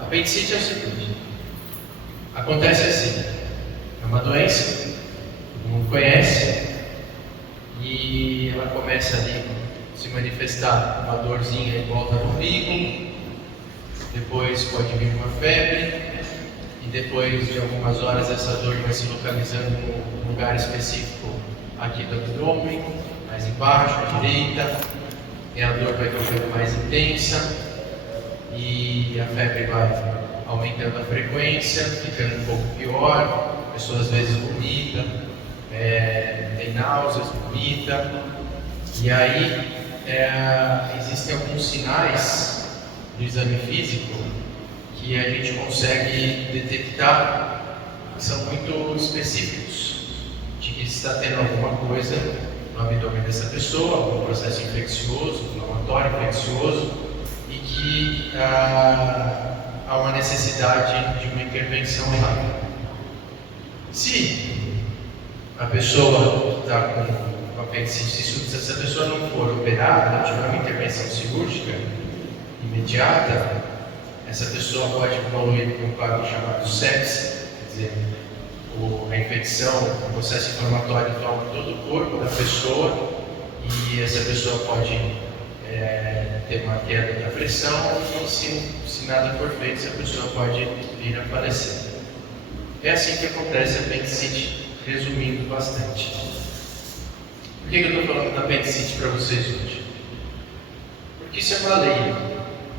Apendicite é o seguinte: acontece assim, é uma doença, todo mundo conhece, e ela começa ali a se manifestar uma dorzinha em volta do umbigo, depois pode vir uma febre, e depois de algumas horas essa dor vai se localizando num lugar específico aqui do abdômen, mais embaixo, à direita, e a dor vai ficando mais intensa, e a febre vai aumentando a frequência, ficando um pouco pior, a pessoa às vezes vomita, tem náuseas, vomita, e aí existem alguns sinais do exame físico que a gente consegue detectar, que são muito específicos, de que está tendo alguma coisa no abdômen dessa pessoa, algum processo infeccioso, inflamatório, infeccioso, e que há uma necessidade de uma intervenção rápida. Se a pessoa está com apendicite, se essa pessoa não for operada, não tiver uma intervenção cirúrgica imediata, essa pessoa pode evoluir para um quadro chamado sepse, quer dizer, a infecção, o processo inflamatório toma todo o corpo da pessoa, e essa pessoa pode ter uma queda da pressão, e se nada for feito, essa pessoa pode vir a falecer. É assim que acontece a apendicite, resumindo bastante. Por que eu estou falando da apendicite para vocês hoje? Porque isso é uma lei,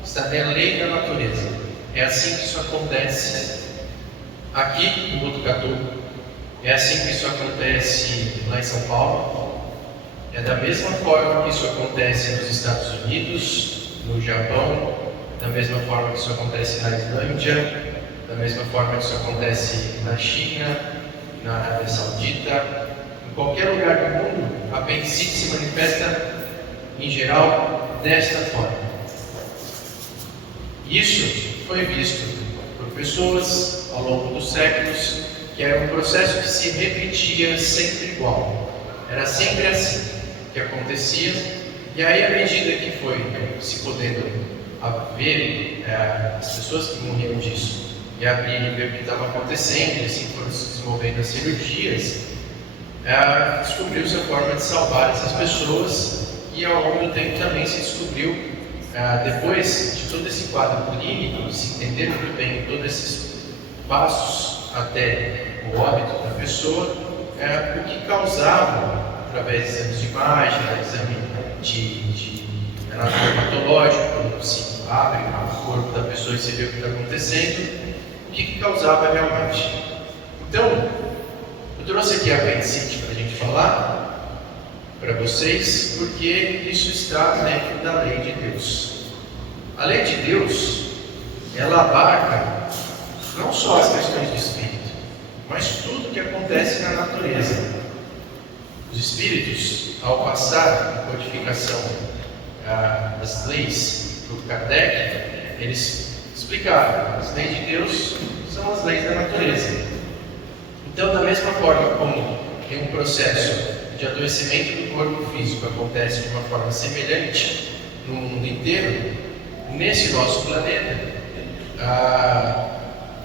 está na lei da natureza. É assim que isso acontece aqui em Botucatu, é assim que isso acontece lá em São Paulo. É da mesma forma que isso acontece nos Estados Unidos, no Japão, da mesma forma que isso acontece na Islândia, da mesma forma que isso acontece na China, na Arábia Saudita, em qualquer lugar do mundo. A apendicite se manifesta, em geral, desta forma. Isso foi visto por pessoas ao longo dos séculos, que era um processo que se repetia sempre igual. Era sempre assim que acontecia, e aí, à medida que foi se podendo ver as pessoas que morriam disso e abrir e ver o que estava acontecendo, e assim foram se desenvolvendo as cirurgias, descobriu-se a forma de salvar essas pessoas, e ao longo do tempo também se descobriu, depois de todo esse quadro clínico, se entender muito bem todos esses passos até o óbito da pessoa, o que causava, através de exames de imagem, exame de anatomatológico, quando se abre o corpo da pessoa e se vê o que está acontecendo, o que causava realmente. Então, eu trouxe aqui a apendicite para a gente falar para vocês, porque isso está dentro da lei de Deus. A lei de Deus, ela abarca não só as questões de espírito, mas tudo que acontece na natureza. Os espíritos, ao passar a codificação das leis para o Kardec, eles explicaram: as leis de Deus são as leis da natureza. Então, da mesma forma como tem um processo de adoecimento do corpo físico acontece de uma forma semelhante no mundo inteiro, nesse nosso planeta,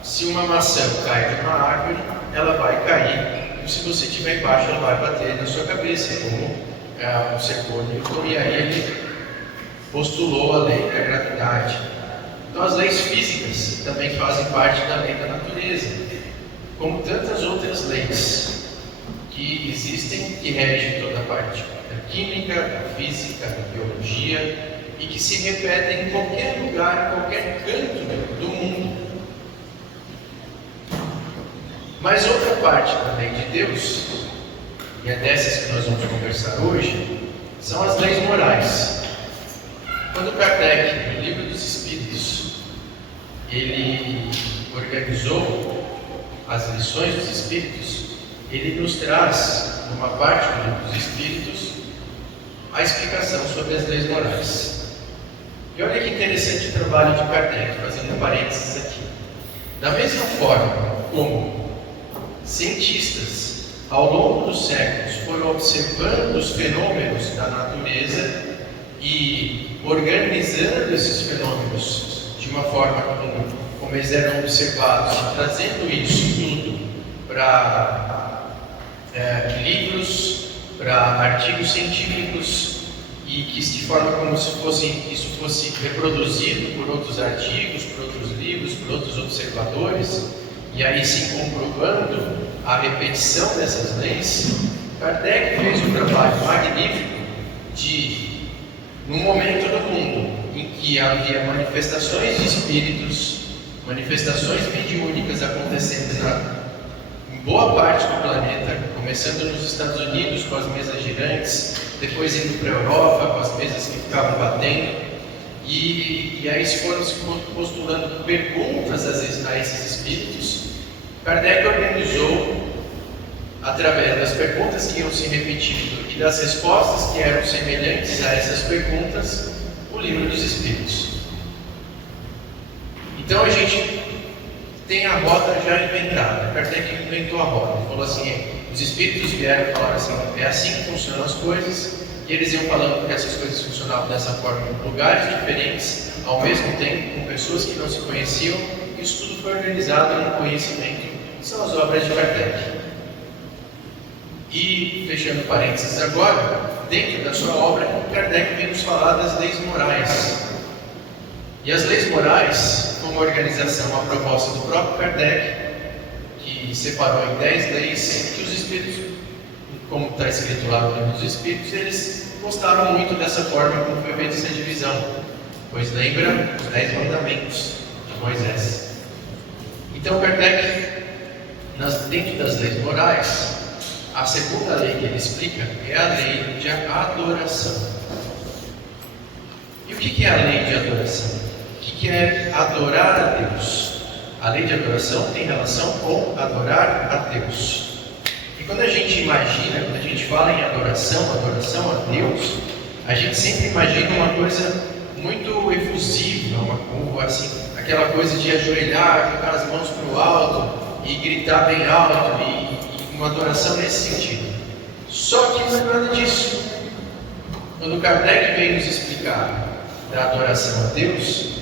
se uma maçã cai de uma árvore, ela vai cair. Se você estiver embaixo, ela vai bater na sua cabeça, como observou Newton, e aí ele postulou a lei da gravidade. Então, as leis físicas também fazem parte da lei da natureza, como tantas outras leis que existem, que regem toda a parte da química, da física, da biologia, e que se repetem em qualquer lugar, em qualquer canto do mundo. Mas outra parte da lei de Deus, e é dessas que nós vamos conversar hoje, são as leis morais. Quando Kardec, no Livro dos Espíritos, ele organizou as lições dos Espíritos, ele nos traz, numa parte do Livro dos Espíritos, a explicação sobre as leis morais. E olha que interessante o trabalho de Kardec, fazendo parênteses aqui. Da mesma forma como cientistas, ao longo dos séculos, foram observando os fenômenos da natureza e organizando esses fenômenos de uma forma como eles eram observados, trazendo isso tudo para livros, para artigos científicos, e que de forma como se isso fosse reproduzido por outros artigos, por outros livros, por outros observadores, e aí sim comprovando a repetição dessas leis, Kardec fez um trabalho magnífico de, num momento do mundo em que havia manifestações de espíritos, manifestações mediúnicas acontecendo em boa parte do planeta, começando nos Estados Unidos com as mesas girantes, depois indo para a Europa com as mesas que ficavam batendo, e aí se foram postulando perguntas a esses espíritos. Kardec organizou, através das perguntas que iam se repetindo e das respostas que eram semelhantes a essas perguntas, o Livro dos Espíritos. Então a gente tem a roda já inventada. Kardec inventou a roda. Ele falou assim: os espíritos vieram falar assim, é assim que funcionam as coisas, e eles iam falando que essas coisas funcionavam dessa forma em lugares diferentes, ao mesmo tempo, com pessoas que não se conheciam. Isso tudo foi organizado no conhecimento, que são as obras de Kardec. E, fechando parênteses agora, dentro da sua obra, Kardec vem nos falar das leis morais. E as leis morais, como organização, a proposta do próprio Kardec, que separou em 10 leis, que os espíritos, como está escrito lá no Livro dos Espíritos, eles gostaram muito dessa forma como foi feita essa divisão, pois lembra os 10 mandamentos de Moisés. Então, Kardec, dentro das leis morais, a segunda lei que ele explica é a lei de adoração. E o que é a lei de adoração? O que é adorar a Deus? A lei de adoração tem relação com adorar a Deus. E quando a gente imagina, quando a gente fala em adoração a Deus, a gente sempre imagina uma coisa muito efusiva, assim, aquela coisa de ajoelhar, colocar as mãos para o alto e gritar bem alto, e uma adoração nesse sentido. Só que não é nada disso. Quando Kardec vem nos explicar da adoração a Deus,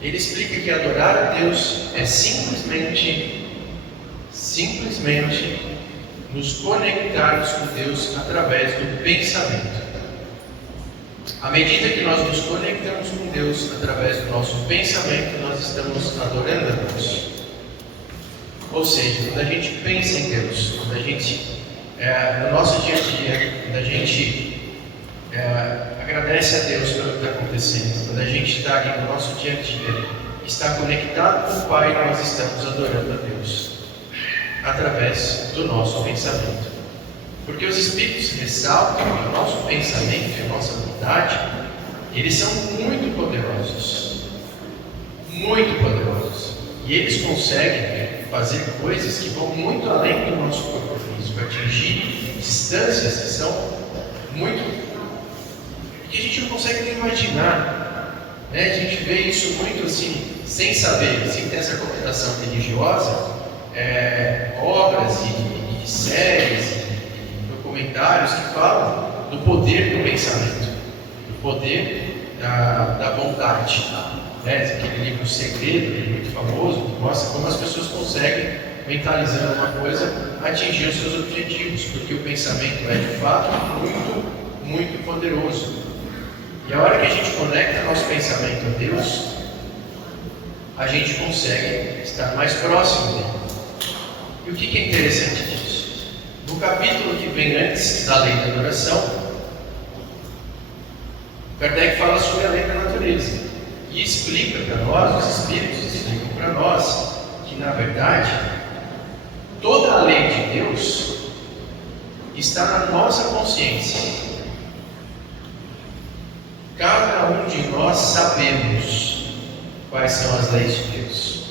ele explica que adorar a Deus é simplesmente nos conectarmos com Deus através do pensamento. À medida que nós nos conectamos com Deus através do nosso pensamento, nós estamos adorando a Deus. Ou seja, quando a gente pensa em Deus, quando a gente, no nosso dia a dia, quando a gente agradece a Deus pelo que está acontecendo, quando a gente está ali no nosso dia a dia, está conectado com o Pai, nós estamos adorando a Deus através do nosso pensamento. Porque os Espíritos ressaltam que o nosso pensamento e a nossa vontade, eles são muito poderosos. Muito poderosos. E eles conseguem fazer coisas que vão muito além do nosso corpo físico, atingir distâncias que são muito... que a gente não consegue nem imaginar. A gente vê isso muito assim, sem saber, sem ter essa conotação religiosa, obras e séries e documentários que falam do poder do pensamento, do poder da vontade. Aquele livro Segredo, muito famoso, que mostra como as pessoas conseguem, mentalizando uma coisa, atingir os seus objetivos, porque o pensamento é de fato muito, muito poderoso. E a hora que a gente conecta nosso pensamento a Deus, a gente consegue estar mais próximo dele. E o que é interessante disso? No capítulo que vem antes da lei da adoração, Kardec fala sobre a lei da natureza. E explica para nós, os Espíritos explicam para nós, que na verdade, toda a lei de Deus está na nossa consciência. Cada um de nós sabemos quais são as leis de Deus.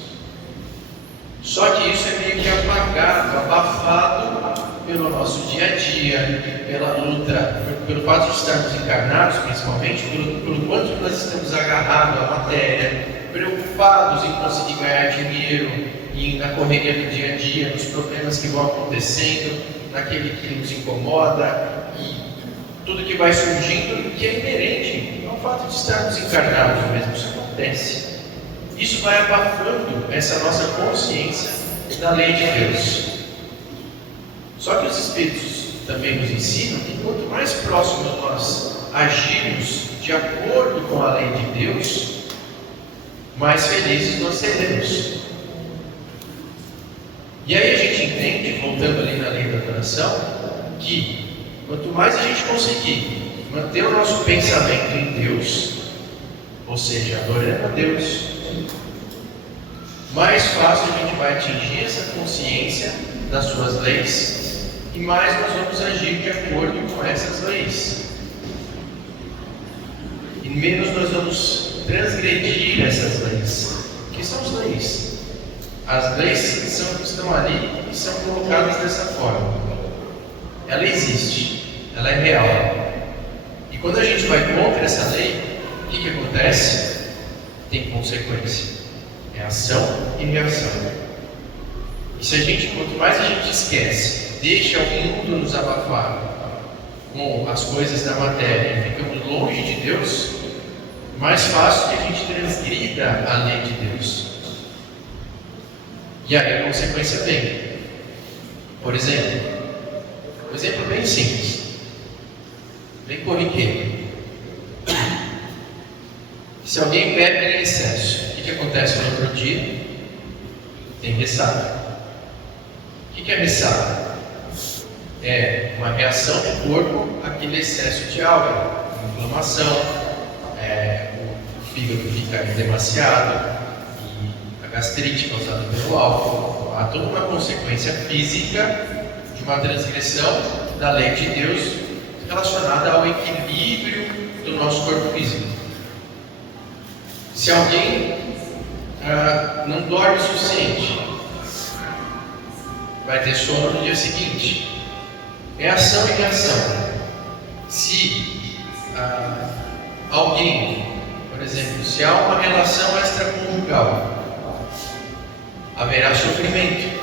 Só que isso é meio que apagado, abafado pelo nosso dia a dia, pela luta, pelo fato de estarmos encarnados, principalmente, pelo quanto nós estamos agarrados à matéria, preocupados em conseguir ganhar dinheiro, e na correria do dia a dia, nos problemas que vão acontecendo, naquele que nos incomoda, e tudo que vai surgindo, que é inerente ao fato de estarmos encarnados mesmo, isso acontece. isso vai abafando essa nossa consciência da lei de Deus. Só que os Espíritos também nos ensinam que quanto mais próximos nós agirmos de acordo com a lei de Deus, mais felizes nós seremos. E aí a gente entende, voltando ali na lei da adoração, que quanto mais a gente conseguir manter o nosso pensamento em Deus, ou seja, adorando a Deus, mais fácil a gente vai atingir essa consciência das suas leis e mais nós vamos agir de acordo com essas leis. E menos nós vamos transgredir essas leis. O que são as leis? As leis que estão ali e são colocadas dessa forma. Ela existe, ela é real. E quando a gente vai contra essa lei, o que acontece? Tem consequência. É ação e reação. E se a gente, quanto mais a gente esquece, deixa o mundo nos abafar com as coisas da matéria e ficamos longe de Deus, mais fácil que a gente transgrida a lei de Deus. E aí a consequência vem. Por exemplo, um exemplo bem simples, bem corriqueiro. Se alguém bebe em excesso, o que acontece no outro dia? Tem ressaca. O que é ressaca? É uma reação do corpo àquele excesso de álcool, inflamação, o fígado fica demasiado, e a gastrite causada pelo álcool. Há toda uma consequência física de uma transgressão da lei de Deus relacionada ao equilíbrio do nosso corpo físico. Se alguém não dorme o suficiente, vai ter sono no dia seguinte. É ação e reação. Se alguém, por exemplo, se há uma relação extraconjugal, haverá sofrimento,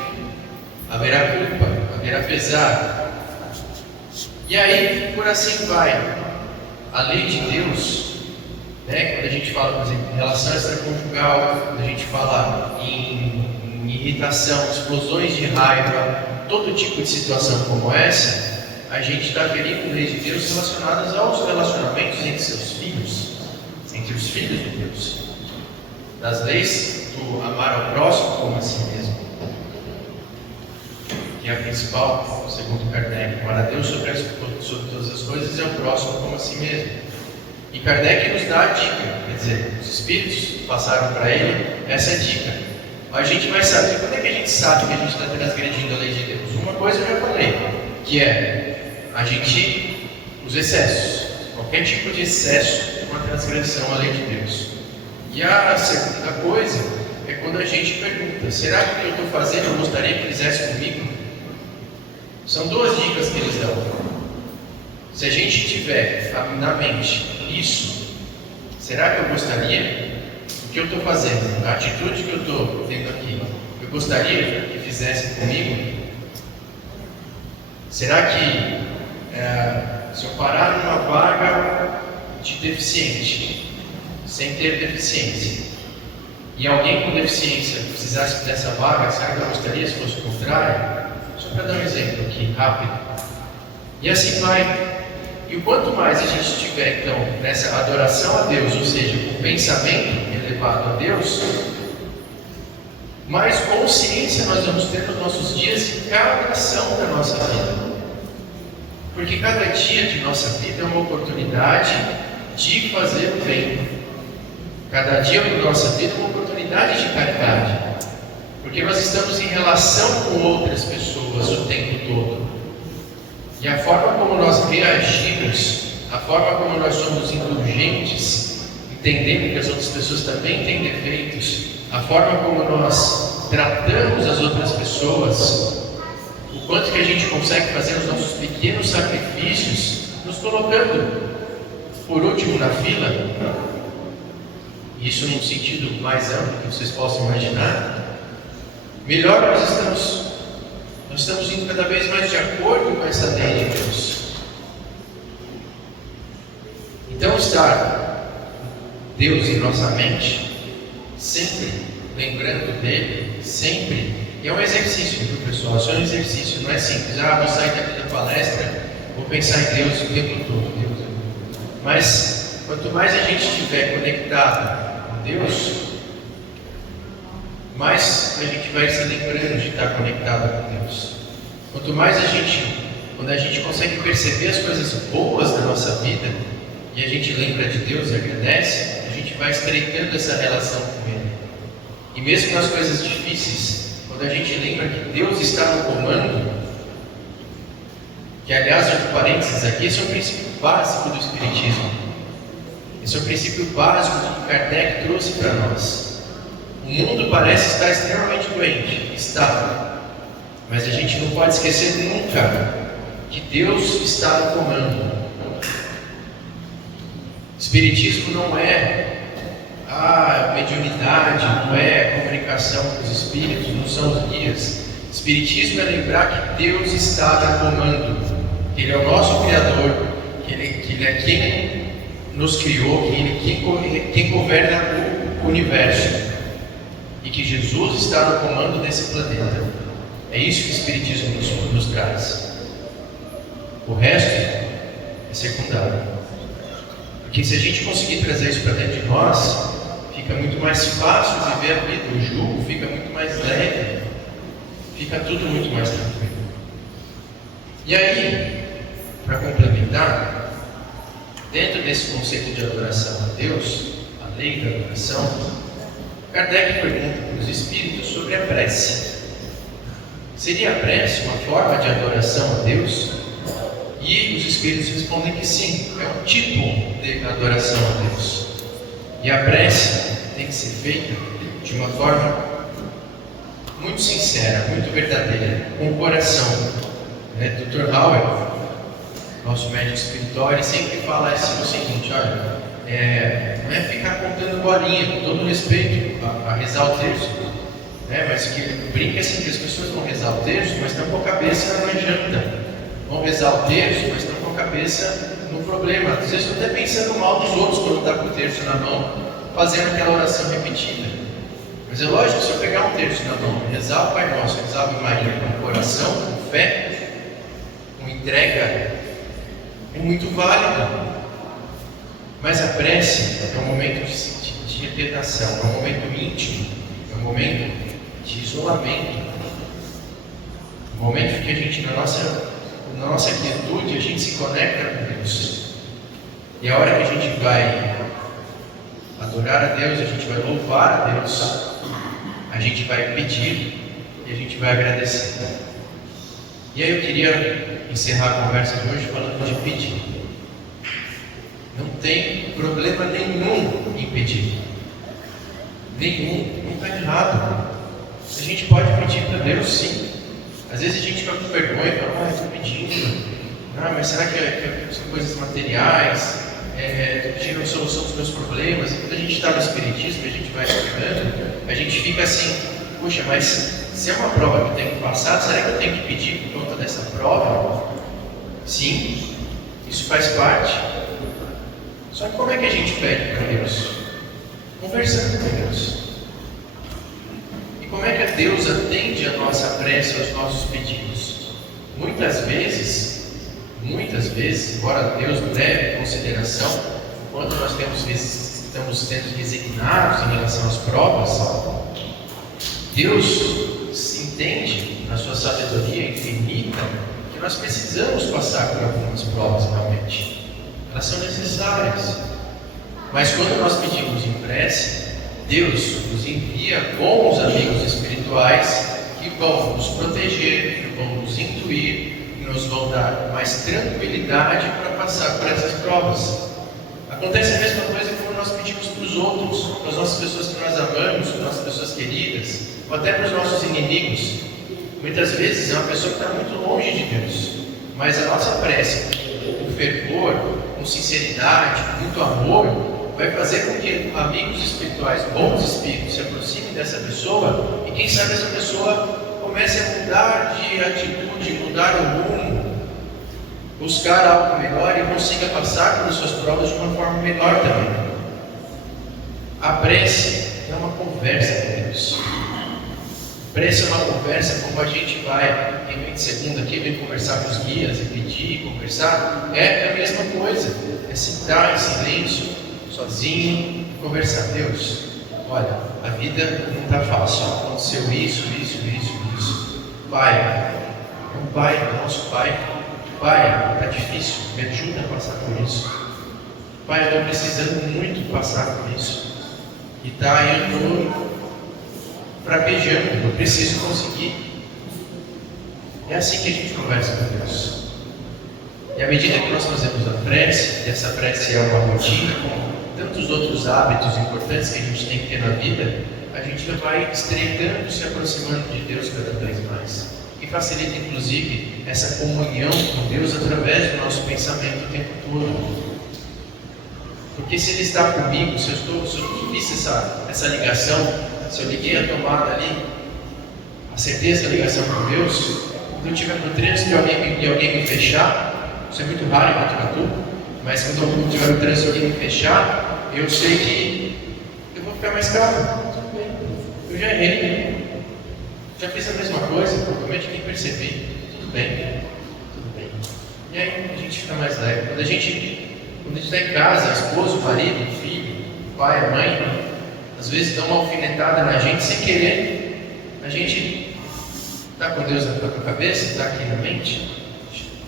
haverá culpa, haverá pesar. E aí, por assim vai. A lei de Deus, quando a gente fala, por exemplo, em relação extraconjugal, quando a gente fala em irritação, explosões de raiva, todo tipo de situação como essa, a gente está ferindo leis de Deus relacionadas aos relacionamentos entre seus filhos, entre os filhos de Deus. Das leis do amar ao próximo como a si mesmo, que é a principal, segundo Kardec, amar a Deus sobre todas as coisas e ao próximo como a si mesmo. E Kardec nos dá a dica, quer dizer, os Espíritos passaram para ele essa dica. A gente vai saber, quando é que a gente sabe que a gente está transgredindo a lei de Deus? Uma coisa eu já falei, que é os excessos. Qualquer tipo de excesso é uma transgressão à lei de Deus. E a segunda coisa é quando a gente pergunta, será que o que eu estou fazendo eu gostaria que fizesse comigo? São duas dicas que eles dão. Se a gente tiver na mente isso, será que eu gostaria? O que eu estou fazendo, a atitude que eu estou tendo aqui, eu gostaria que fizesse comigo? Será que se eu parar numa vaga de deficiente, sem ter deficiência, e alguém com deficiência precisasse dessa vaga, será que eu gostaria se fosse o contrário? Só para dar um exemplo aqui, rápido. E assim vai. E o quanto mais a gente estiver, então, nessa adoração a Deus, ou seja, o pensamento elevado a Deus, mais consciência nós vamos ter nos nossos dias em cada ação da nossa vida. Porque cada dia de nossa vida é uma oportunidade de fazer o bem. Cada dia da nossa vida é uma oportunidade de caridade. Porque nós estamos em relação com outras pessoas o tempo todo. E a forma como nós reagimos, a forma como nós somos indulgentes, entendendo que as outras pessoas também têm defeitos, a forma como nós tratamos as outras pessoas, o quanto que a gente consegue fazer os nossos pequenos sacrifícios, nos colocando por último na fila, isso num sentido mais amplo que vocês possam imaginar, melhor nós estamos indo cada vez mais de acordo com essa lei de Deus. Então, estar Deus em nossa mente sempre lembrando dele, sempre. E é um exercício, viu, pessoal? Isso é um exercício, não é simples. Vou sair daqui da palestra, vou pensar em Deus o tempo todo. Mas quanto mais a gente estiver conectado com Deus, mais a gente vai se lembrando de estar conectado com Deus. Quanto mais quando a gente consegue perceber as coisas boas da nossa vida e a gente lembra de Deus e agradece, a gente vai estreitando essa relação com Ele. E mesmo nas coisas difíceis, quando a gente lembra que Deus está no comando, que aliás, entre parênteses aqui, esse é o princípio básico do Espiritismo. Esse é o princípio básico que Kardec trouxe para nós. O mundo parece estar extremamente doente, está. Mas a gente não pode esquecer nunca que Deus está no comando. Espiritismo não é mediunidade, não é comunicação com os espíritos, não são os guias. Espiritismo é lembrar que Deus está no comando, que Ele é o nosso Criador, que Ele é quem nos criou, que Ele é quem governa o universo e que Jesus está no comando desse planeta. É isso que o Espiritismo nos traz. O resto é secundário. Porque se a gente conseguir trazer isso para dentro de nós, fica muito mais fácil viver a vida, o jugo fica muito mais leve, fica tudo muito mais tranquilo. E aí, para complementar, dentro desse conceito de adoração a Deus, a lei da adoração, Kardec pergunta para os espíritos sobre a prece. Seria a prece uma forma de adoração a Deus? E os espíritos respondem que sim, é um tipo de adoração a Deus. E a prece tem que ser feita de uma forma muito sincera, muito verdadeira, com o coração. Dr. Hauer, nosso médico espiritual, ele sempre fala assim, o seguinte: olha, não é ficar contando bolinha, com todo respeito a rezar o terço, mas que brinca assim que as pessoas vão rezar o terço, mas estão com a cabeça na janta. Vão rezar o terço, mas estão com a cabeça no problema. Às vezes estão até pensando mal dos outros quando está com o terço na mão, fazendo aquela oração repetida. Mas é lógico, se eu pegar um terço na mão, rezar o Pai Nosso, rezar a Ave Maria com coração, com fé, com entrega, é muito válido. Mas a prece é um momento de meditação, é um momento íntimo, é um momento de isolamento, um momento que a gente, na nossa quietude, a gente se conecta com Deus. E a hora que a gente vai adorar a Deus, a gente vai louvar a Deus, a gente vai pedir e a gente vai agradecer. E aí eu queria encerrar a conversa de hoje falando de pedir. Não tem problema nenhum em pedir. Nenhum, não está errado. A gente pode pedir para Deus, sim. Às vezes a gente fica com vergonha e fala: estou pedindo. Mas será que são coisas materiais? Estou pedindo a solução dos meus problemas. E quando a gente está no Espiritismo, a gente vai estudando, a gente fica assim: puxa, mas se é uma prova que eu tenho que passar, será que eu tenho que pedir por conta dessa prova? Sim, isso faz parte. Só que como é que a gente pede para Deus? Conversando com Deus. E como é que Deus atende a nossa prece, aos nossos pedidos? Muitas vezes, embora Deus leve em consideração quanto nós estamos sendo resignados em relação às provas, Deus se entende, na sua sabedoria infinita, que nós precisamos passar por algumas provas realmente. Elas são necessárias. Mas quando nós pedimos em prece, Deus nos envia bons amigos espirituais que vão nos proteger, que vão nos intuir, que nos vão dar mais tranquilidade para passar por essas provas. Acontece a mesma coisa quando nós pedimos para os outros, para as nossas pessoas que nós amamos, para as nossas pessoas queridas, ou até para os nossos inimigos. Muitas vezes é uma pessoa que está muito longe de Deus, mas a nossa prece, com fervor, com sinceridade, com muito amor, vai fazer com que amigos espirituais, bons espíritos, se aproximem dessa pessoa e quem sabe essa pessoa comece a mudar de atitude, mudar o rumo, buscar algo melhor e consiga passar pelas suas provas de uma forma melhor também. A prece é uma conversa com Deus. Prece é uma conversa como a gente vai, em vez de segunda aqui, vem conversar com os guias e pedir, conversar. É a mesma coisa. É sentar em silêncio, sozinho, e conversar. Deus, olha, a vida não está fácil. Aconteceu isso. Pai, é um pai, nosso pai. Pai, está difícil, me ajuda a passar por isso. Pai, eu estou precisando muito passar por isso. E tá, eu estou fraquejando, eu preciso conseguir. É assim que a gente conversa com Deus. E à medida que nós fazemos a prece, e essa prece é uma rotina, com tantos outros hábitos importantes que a gente tem que ter na vida, a gente vai estreitando, se aproximando de Deus cada vez mais. E facilita, inclusive, essa comunhão com Deus através do nosso pensamento o tempo todo. Porque se Ele está comigo, se eu fiz essa ligação, se eu liguei a tomada ali, a certeza da ligação com Deus, quando eu estiver no trânsito e alguém me fechar, isso é muito raro em Botucatu, mas quando eu estiver no trânsito e alguém me fechar, eu sei que eu vou ficar mais calmo. Tudo bem, eu já errei, já fiz a mesma coisa, provavelmente nem percebi. Tudo bem. E aí a gente fica mais leve. Quando a gente está em casa, a esposa, o marido, o filho, o pai, a mãe, às vezes dá uma alfinetada na gente sem querer. A gente está com Deus na cabeça, está aqui na mente.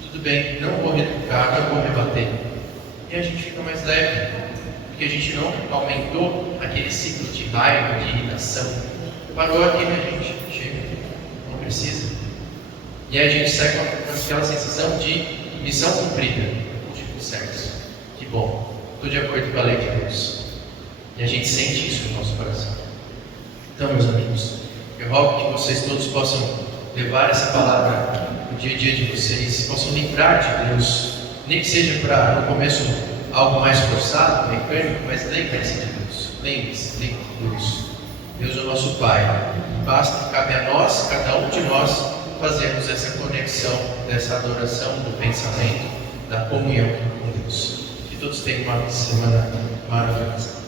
Tudo bem, não vou retrucar, não vou rebater. E a gente fica mais leve, porque a gente não aumentou aquele ciclo de raiva, de irritação. Parou aqui, né, gente? Chega, não precisa. E aí a gente sai com aquela sensação de missão cumprida, tipo sexo. Que bom, estou de acordo com a lei de Deus. E a gente sente isso no nosso coração. Então, meus amigos, eu rogo que vocês todos possam levar essa palavra no dia a dia de vocês, possam lembrar de Deus, nem que seja para, no começo, algo mais forçado, mecânico, mas lembre-se de Deus. Lembre-se de Deus. Deus é o nosso Pai. Basta, cabe a nós, cada um de nós, fazermos essa conexão, dessa adoração do pensamento, da comunhão com Deus. Que todos tenham uma semana maravilhosa.